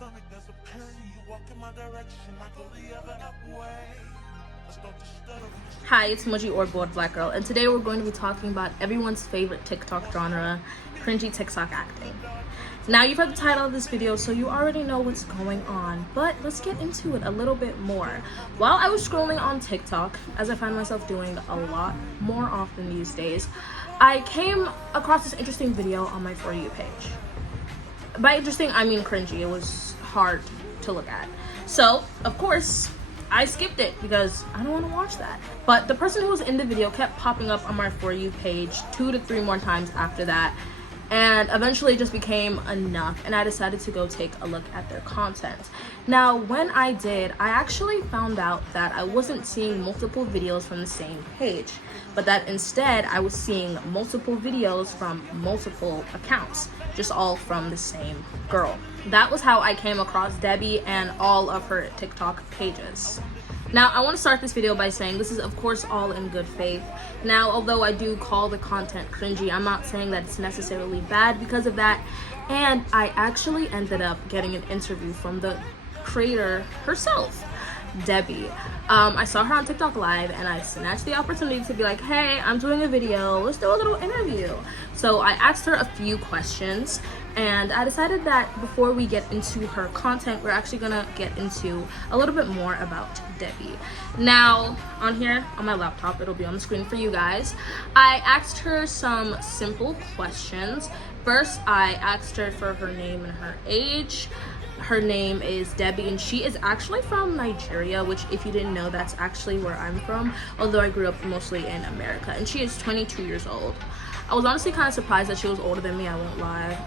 stomach, there's a pain. You walk in my direction, I go the other way. Let's start to stutter. Hi, it's Moji or Bored Black Girl, and today we're going to be talking about everyone's favorite TikTok genre, cringy TikTok acting. Now, you've heard the title of this video, so you already know what's going on, but let's get into it a little bit more. While I was scrolling on TikTok, as I find myself doing a lot more often these days, I came across this interesting video on my For You page. By interesting, I mean cringy. It was hard to look at. So, of course, I skipped it because I don't want to watch that. But the person who was in the video kept popping up on my For You page 2 to 3 more times after that. And eventually it just became enough, and I decided to go take a look at their content. Now, when I did, I actually found out that I wasn't seeing multiple videos from the same page, but that instead I was seeing multiple videos from multiple accounts, just all from the same girl. That was how I came across Debbie and all of her TikTok pages. Now, I want to start this video by saying this is, of course, all in good faith. Now, although I do call the content cringy, I'm not saying that it's necessarily bad because of that. And I actually ended up getting an interview from the creator herself, Debbie. I saw her on TikTok Live, and I snatched the opportunity to be like, hey, I'm doing a video, let's do a little interview. So I asked her a few questions, and I decided that before we get into her content, we're actually gonna get into a little bit more about Debbie. Now, on here, on my laptop, it'll be on the screen for you guys, I asked her some simple questions. First, I asked her for her name and her age. Her name is Debbie, and she is actually from Nigeria, which, if you didn't know, that's actually where I'm from, although I grew up mostly in America, and she is 22 years old. I was honestly kind of surprised that she was older than me, I won't lie.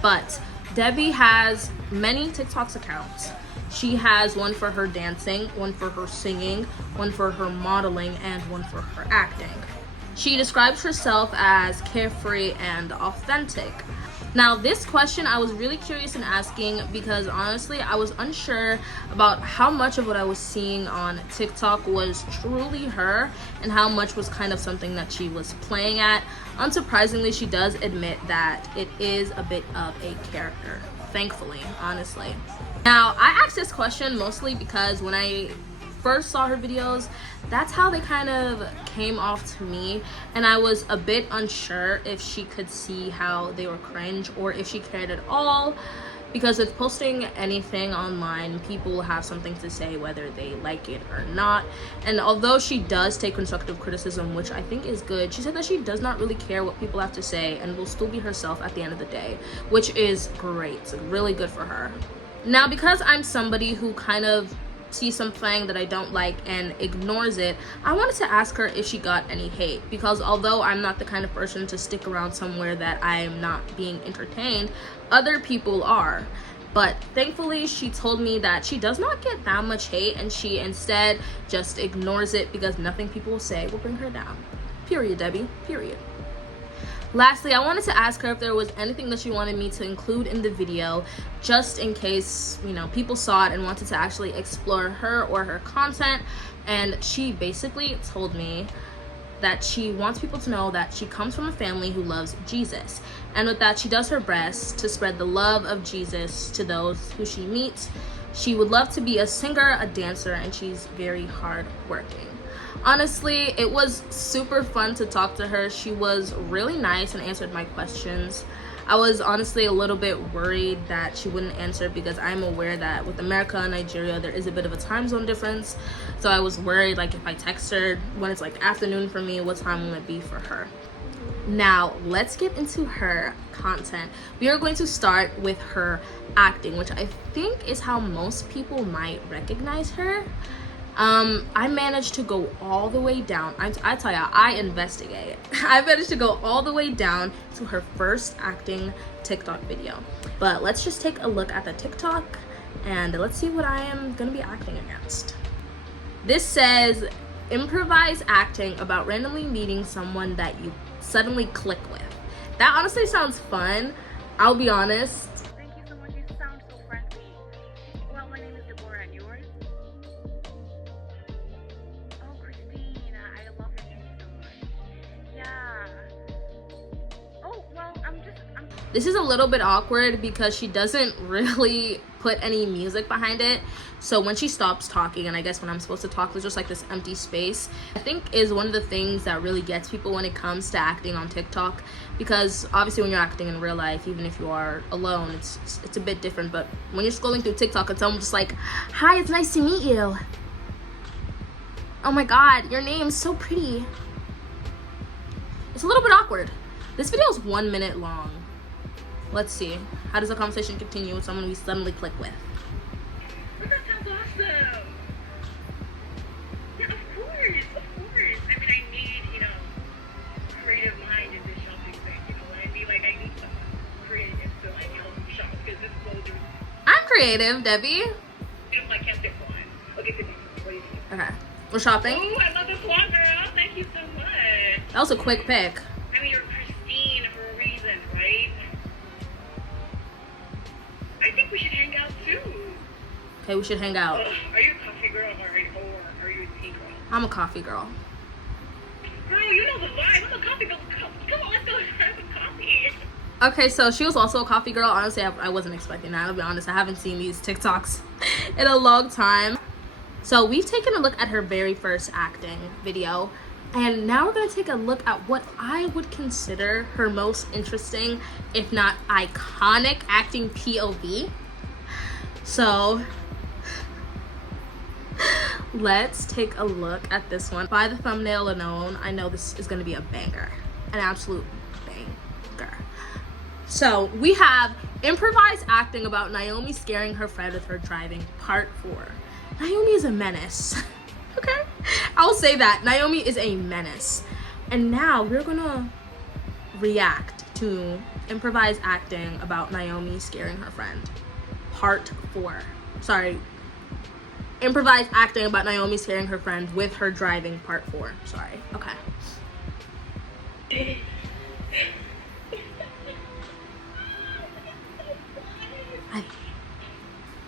But Debbie has many TikToks accounts. She has one for her dancing, one for her singing, one for her modeling, and one for her acting. She describes herself as carefree and authentic. Now, this question I was really curious in asking because honestly I was unsure about how much of what I was seeing on TikTok was truly her and how much was kind of something that she was playing at. Unsurprisingly, she does admit that it is a bit of a character, thankfully, honestly. Now, I asked this question mostly because when I first saw her videos, that's how they kind of came off to me, and I was a bit unsure if she could see how they were cringe or if she cared at all, because with posting anything online, people have something to say whether they like it or not. And although she does take constructive criticism, which I think is good, she said that she does not really care what people have to say and will still be herself at the end of the day, which is great, really good for her. Now, because I'm somebody who kind of sees something that I don't like and ignores it, I wanted to ask her if she got any hate, because although I'm not the kind of person to stick around somewhere that I am not being entertained, other people are. But thankfully, she told me that she does not get that much hate, and she instead just ignores it because nothing people will say will bring her down. Period, Debbie. Period. Lastly, I wanted to ask her if there was anything that she wanted me to include in the video, just in case, you know, people saw it and wanted to actually explore her or her content. And she basically told me that she wants people to know that she comes from a family who loves Jesus, and with that, she does her best to spread the love of Jesus to those who she meets. She would love to be a singer, a dancer, and she's very hardworking. Honestly, it was super fun to talk to her. She was really nice and answered my questions. I was honestly a little bit worried that she wouldn't answer because I'm aware that with America and Nigeria, there is a bit of a time zone difference. So I was worried, like, if I text her when it's like afternoon for me, what time will it be for her? Now, let's get into her content. We are going to start with her acting, which I think is how most people might recognize her. I managed to go all the way down. I tell ya, I investigate. I managed to go all the way down to her first acting TikTok video. But let's just take a look at the TikTok and let's see what I am gonna be acting against. This says, improvise acting about randomly meeting someone that you suddenly click with. That honestly sounds fun. I'll be honest. Thank you so much. You sound so friendly. Well, my name is Deborah, and yours? Oh, Christina, I love your name so much. Yeah. Oh, well, I'm This is a little bit awkward because she doesn't really put any music behind it. So when she stops talking, and I guess when I'm supposed to talk, there's just like this empty space, I think is one of the things that really gets people when it comes to acting on TikTok. Because obviously when you're acting in real life, even if you are alone, it's a bit different. But when you're scrolling through TikTok and someone's just like, hi, it's nice to meet you. Oh my god, your name's so pretty. It's a little bit awkward. This video is 1 minute long. Let's see. How does the conversation continue with someone we suddenly click with? Well, that sounds awesome. Yeah, of course, of course. I mean, I need, creative mind in this shopping thing. You know what I mean? Like, I need someone creative to, like, help me shop because this clothes are, I'm creative, Debbie. I can't pick one. Okay, continue. What do you think? Okay. We're shopping. Oh, I love this one, girl. Thank you so much. That was a quick pick. I mean, you're pristine for a reason, right? I think we should hang out too. Okay, we should hang out. Are you a coffee girl or are you a tea girl? I'm a coffee girl. Girl, you know the vibe. I'm a coffee girl. Come on, let's go have some coffee. Okay, so she was also a coffee girl. Honestly, I wasn't expecting that. I'll be honest. I haven't seen these TikToks in a long time. So we've taken a look at her very first acting video. And now we're going to take a look at what I would consider her most interesting, if not iconic, acting POV. So let's take a look at this one. By the thumbnail alone, I know this is going to be a banger. An absolute banger. So we have improvised acting about Naomi scaring her friend with her driving, part 4. Naomi is a menace. Okay? I'll say that. Naomi is a menace. And now we're gonna react to improvised acting about Naomi scaring her friend. Part 4. Sorry. Improvised acting about Naomi scaring her friend with her driving, part 4. Sorry. Okay.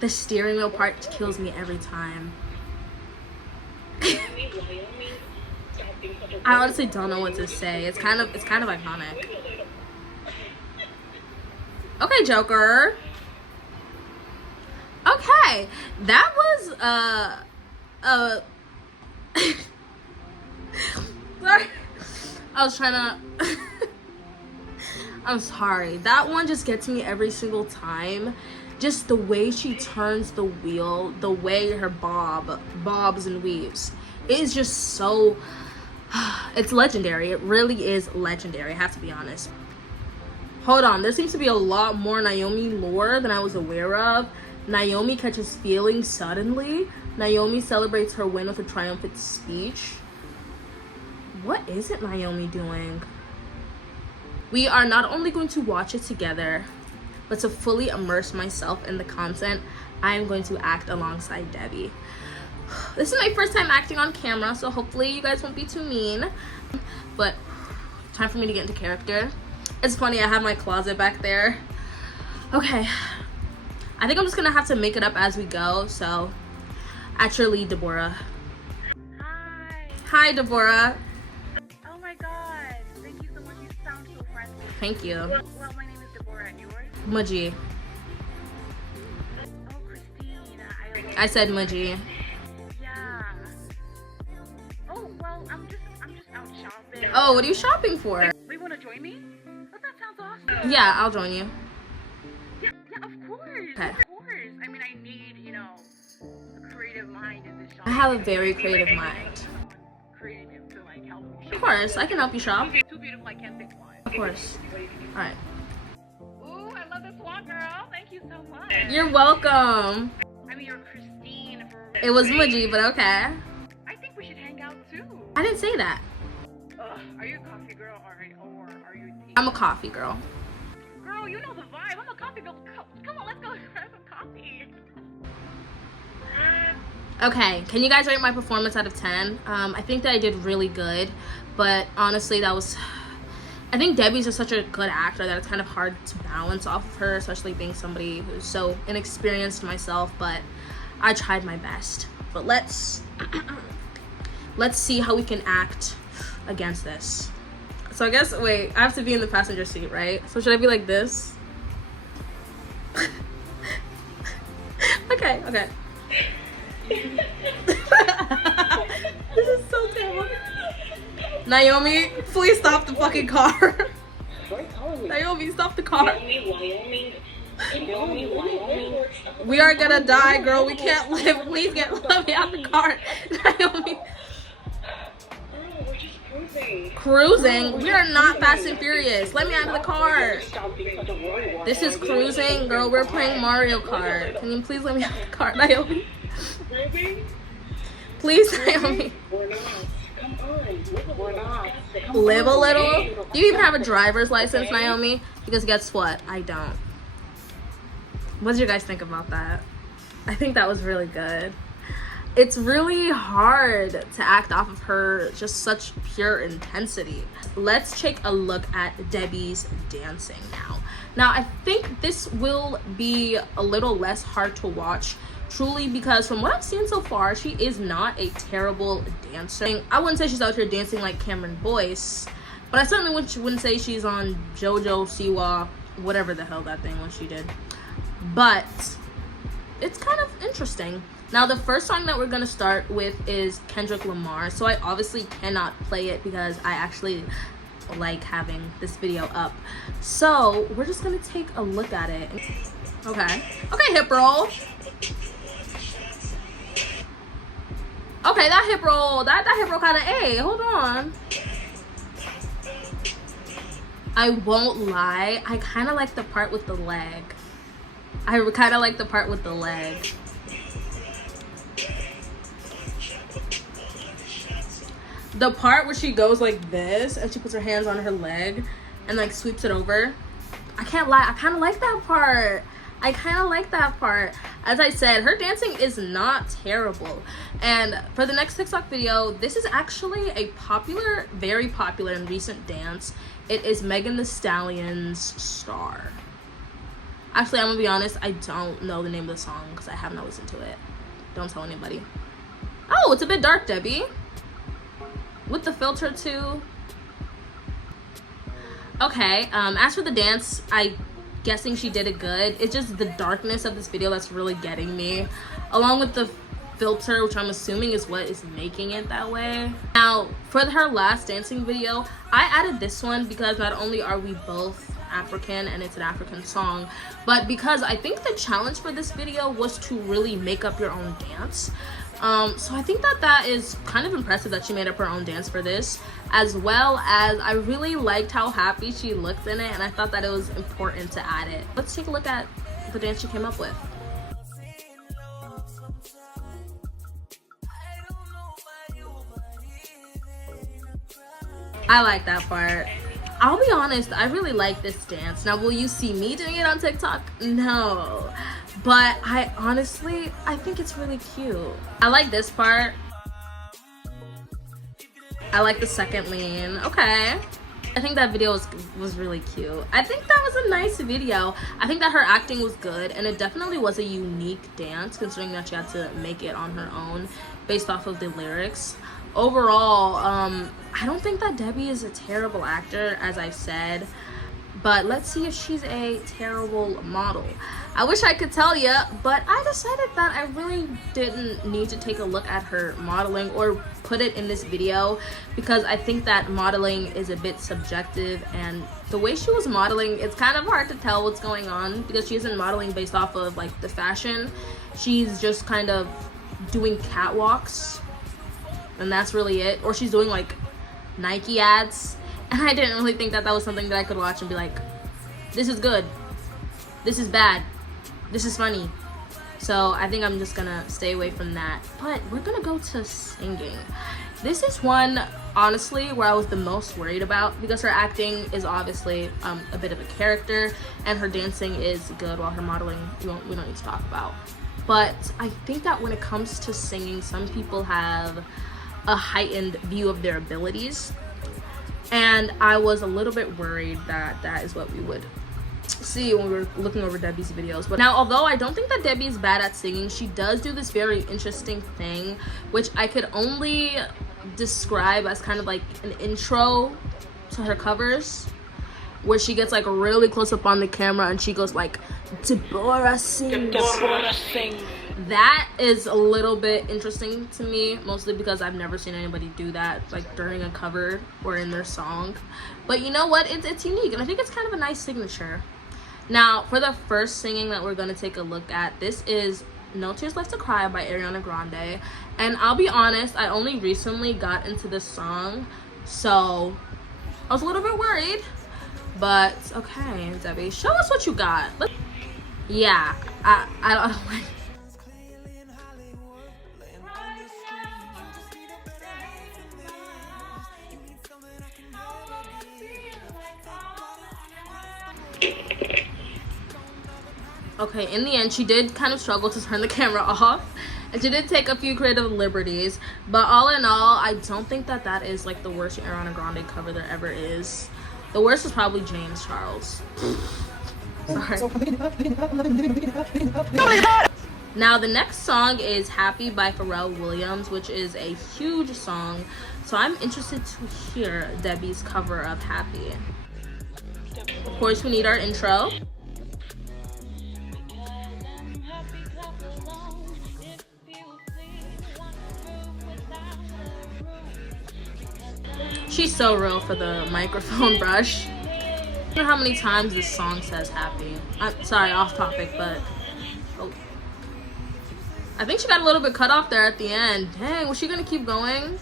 The steering wheel part kills me every time. I honestly don't know what to say. It's kind of iconic. Okay, Joker. Okay, that was sorry. I was trying to I'm sorry. That one just gets me every single time. Just the way she turns the wheel, the way her bobs and weaves. It is just so, it's legendary. It really is legendary, I have to be honest. Hold on, there seems to be a lot more Naomi lore than I was aware of. Naomi catches feelings suddenly. Naomi celebrates her win with a triumphant speech. What is it Naomi doing? We are not only going to watch it together, but to fully immerse myself in the content, I am going to act alongside Debbie. This is my first time acting on camera, so hopefully you guys won't be too mean. But time for me to get into character. It's funny, I have my closet back there. Okay, I think I'm just gonna have to make it up as we go, so at your lead, Deborah. Hi. Hi, Deborah. Oh my god. Thank you so much. You sound so friendly. Thank you. Well, my name is Deborah and yours? Muji. Oh, Christine. I said Muji. Yeah. Oh, well, I'm just out shopping. Oh, what are you shopping for? We want to join me? Oh, that sounds awesome. Yeah, I'll join you. Yeah, of course. Okay. Of course. I mean, I need, a creative mind in this shop. I have a very creative mind. Creative to, help me shop. Of course, I can help you shop. Too beautiful, I can't pick one. Of course. Alright. Ooh, I love this one, girl. Thank you so much. You're welcome. I mean, you're Christine for... It was Muji, but okay. I think we should hang out, too. I didn't say that. Are you a coffee girl or are you a tea? I'm a coffee girl. Girl, you know the vibe. I'm a coffee girl. Come on, let's go grab some coffee. Okay, can you guys rate my performance out of 10? I think that I did really good, but honestly, I think Debbie's just such a good actor that it's kind of hard to balance off of her, especially being somebody who's so inexperienced myself, but I tried my best. But let's see how we can act against this. So I guess, wait, I have to be in the passenger seat, right? So should I be like this? Okay. This is so terrible. Naomi, please stop the fucking car. Naomi, stop the car. Wyoming. We are gonna die, girl. We can't live. Please let me out the car. Naomi. We're just cruising. Cruising? We are not Fast and Furious. Let me out of the car. This is cruising, girl. We're playing Mario Kart. Can you please let me out of the car, Naomi? Cruising? Please, Naomi. We're not. Come on. We're not. Live a little. Do you even have a driver's license, Naomi? Because guess what? I don't. What did you guys think about that? I think that was really good. It's really hard to act off of her just such pure intensity. Let's take a look at Debbie's dancing now. Now, I think this will be a little less hard to watch, truly, because from what I've seen so far, she is not a terrible dancer. I wouldn't say she's out here dancing like Cameron Boyce, but I certainly wouldn't say she's on JoJo Siwa, whatever the hell that thing was she did. But it's kind of interesting. Now, the first song that we're gonna start with is Kendrick Lamar. So I obviously cannot play it because I actually like having this video up. So we're just gonna take a look at it. Okay, hip roll. Okay, that hip roll kind of, hey, hold on. I won't lie, I kind of like the part with the leg. The part where she goes like this and she puts her hands on her leg and like sweeps it over. I can't lie, I kind of like that part. As I said, her dancing is not terrible. And for the next TikTok video, this is actually a popular, very popular and recent dance. It is Megan Thee Stallion's Star. Actually, I'm gonna be honest, I don't know the name of the song because I have not listened to it. Don't tell anybody. Oh, it's a bit dark, Debbie. With the filter too. Okay, as for the dance, I'm guessing she did it good. It's just the darkness of this video that's really getting me, along with the filter, which I'm assuming is what is making it that way. Now, for her last dancing video, I added this one because not only are we both African and it's an African song, but because I think the challenge for this video was to really make up your own dance. So I think that is kind of impressive that she made up her own dance for this, as well as I really liked how happy she looked in it, and I thought that it was important to add it. Let's take a look at the dance she came up with. I like that part. I'll be honest, I really like this dance. Now, will you see me doing it on TikTok? No. But I think it's really cute. I like this part. I like the second lean. Okay. I think that video was really cute. I think that was a nice video. I think that her acting was good, and it definitely was a unique dance considering that she had to make it on her own based off of the lyrics. Overall, I don't think that Debbie is a terrible actor, as I've said, but let's see if she's a terrible model. I wish I could tell you, but I decided that I really didn't need to take a look at her modeling or put it in this video because I think that modeling is a bit subjective, and the way she was modeling, it's kind of hard to tell what's going on because she isn't modeling based off of like the fashion. She's just kind of doing catwalks, and that's really it. Or she's doing like Nike ads, and I didn't really think that was something that I could watch and be like, this is good, this is bad, this is funny. So I think I'm just gonna stay away from that. But we're gonna go to singing. This is one, honestly, where I was the most worried about because her acting is obviously a bit of a character, and her dancing is good, while her modeling we don't need to talk about. But I think that when it comes to singing, some people have a heightened view of their abilities, and I was a little bit worried that that is what we would see when we were looking over Debbie's videos. But now, although I don't think that Debbie is bad at singing, she does do this very interesting thing, which I could only describe as kind of like an intro to her covers, where she gets like really close up on the camera and she goes like, Deborah sings. That is a little bit interesting to me, mostly because I've never seen anybody do that like during a cover or in their song. But you know what, it's unique, and I think it's kind of a nice signature. Now for the first singing that we're going to take a look at, this is No Tears Left to Cry by Ariana Grande. And I'll be honest, I only recently got into this song, so I was a little bit worried. But okay, Debbie, show us what you got. Yeah, I don't like. Okay, in the end, she did kind of struggle to turn the camera off, and she did take a few creative liberties, but all in all, I don't think that that is like the worst Ariana Grande cover there ever is. The worst is probably James Charles. Sorry. Now the next song is Happy by Pharrell Williams, which is a huge song, so I'm interested to hear Debbie's cover of Happy. Of course, we need our intro. She's so real for the microphone brush. I don't know how many times this song says happy. I'm sorry, off topic, but oh. I think she got a little bit cut off there at the end. Dang, was she gonna keep going?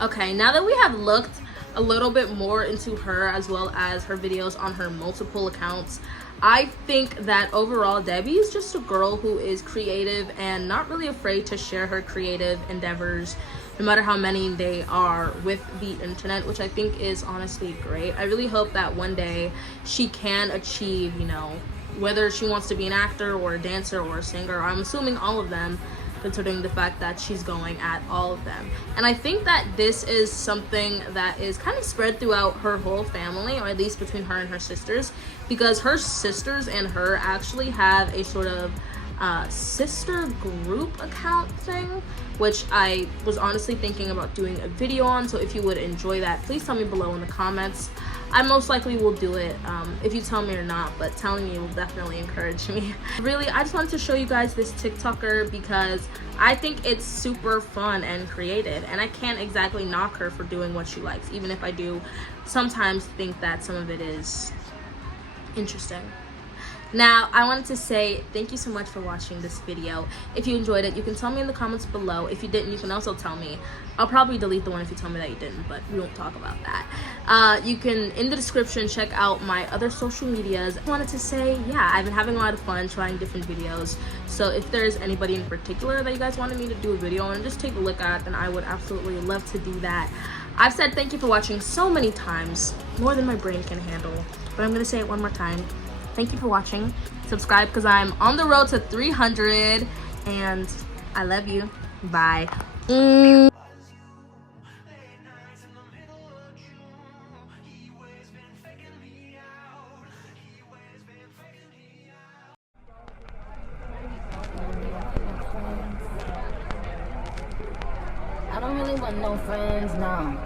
Okay, now that we have looked a little bit more into her as well as her videos on her multiple accounts, I think that overall Debbie is just a girl who is creative and not really afraid to share her creative endeavors, no matter how many they are, with the internet, which I think is honestly great. I really hope that one day she can achieve, you know, whether she wants to be an actor or a dancer or a singer. I'm assuming all of them, considering the fact that she's going at all of them. And I think that this is something that is kind of spread throughout her whole family, or at least between her and her sisters, because her sisters and her actually have a sort of sister group account thing, which I was honestly thinking about doing a video on. So if you would enjoy that, please tell me below in the comments. I most likely will do it, if you tell me or not, but telling me will definitely encourage me. Really, I just wanted to show you guys this TikToker because I think it's super fun and creative, and I can't exactly knock her for doing what she likes, even if I do sometimes think that some of it is interesting. Now, I wanted to say thank you so much for watching this video. If you enjoyed it, you can tell me in the comments below. If you didn't, you can also tell me. I'll probably delete the one if you tell me that you didn't, but we won't talk about that. You can, in the description, check out my other social medias. I wanted to say, yeah, I've been having a lot of fun trying different videos. So if there's anybody in particular that you guys wanted me to do a video on and just take a look at, then I would absolutely love to do that. I've said thank you for watching so many times, more than my brain can handle, but I'm going to say it one more time. Thank you for watching. Subscribe because I'm on the road to 300, and I love you. Bye. I don't really want no friends now.